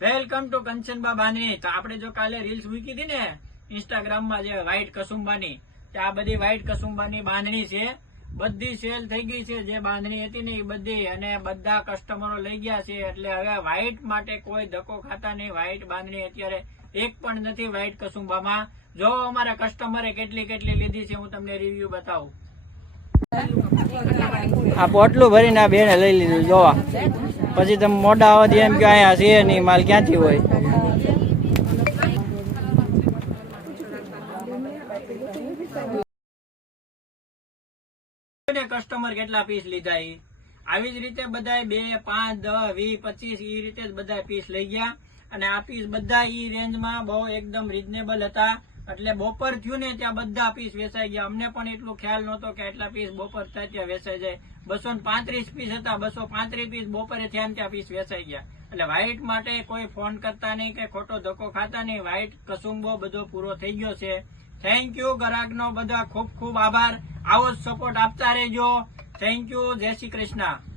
Welcome to કંચનબા બાંધણી। તો આપણે જો કાલે રીલ્સ મૂકી હતી ને ઇન્સ્ટાગ્રામમાં જે વ્હાઈટ કસુંબાની, તો આ બધી વ્હાઈટ કસુંબાની બાંધણી છે, બધી સેલ થઈ ગઈ છે જે બાંધણી હતી ને એ બધી, અને બધા કસ્ટમરો લઈ ગયા છે। એટલે હવે વ્હાઈટ માટે કોઈ ધક્કો ખાતા નહીં। વ્હાઈટ બાંધણી અત્યારે એક પણ નથી વ્હાઈટ કસુંબામાં। જો અમારા કસ્ટમરે કેટલી કેટલી લીધી છે હું તમને રિવ્યુ બતાવું। આ પોટલું ભરીને આ બેને લઈ લીધું જોવા, પછી તમે મોઢા આવવાથી એમ કે અહીંયા છે નહીં, માલ ક્યાંથી હોય। કસ્ટમર કેટલા પીસ લીધા એ આવી જ રીતે બધા 2, 5, 10, 20, 25 એ રીતે જ બધા પીસ લઈ ગયા। અને આ પીસ બધા ઈ રેન્જમાં બહુ એકદમ રીઝનેબલ હતા। એટલે બપોર થયું ને ત્યાં બધા પીસ વેચાઈ ગયા। અમને પણ એટલું ખ્યાલ નહોતો કે એટલા પીસ બપોર થાય ત્યાં વેચાઈ જાય। 235 પીસ હતા, 235 પીસ બપોરે થયા ત્યાં પીસ વેચાઈ ગયા। એટલે વ્હાઈટ માટે કોઈ ફોન કરતા નહીં કે ખોટો ધક્કો ખાતા નહીં। વ્હાઈટ કસુંબો બધો પૂરો થઈ ગયો છે। થેન્ક યુ ગ્રાહકનો બધા ખૂબ ખૂબ આભાર। આવો જ સપોર્ટ આપતા રહેજો। Thank you. જય શ્રી કૃષ્ણ।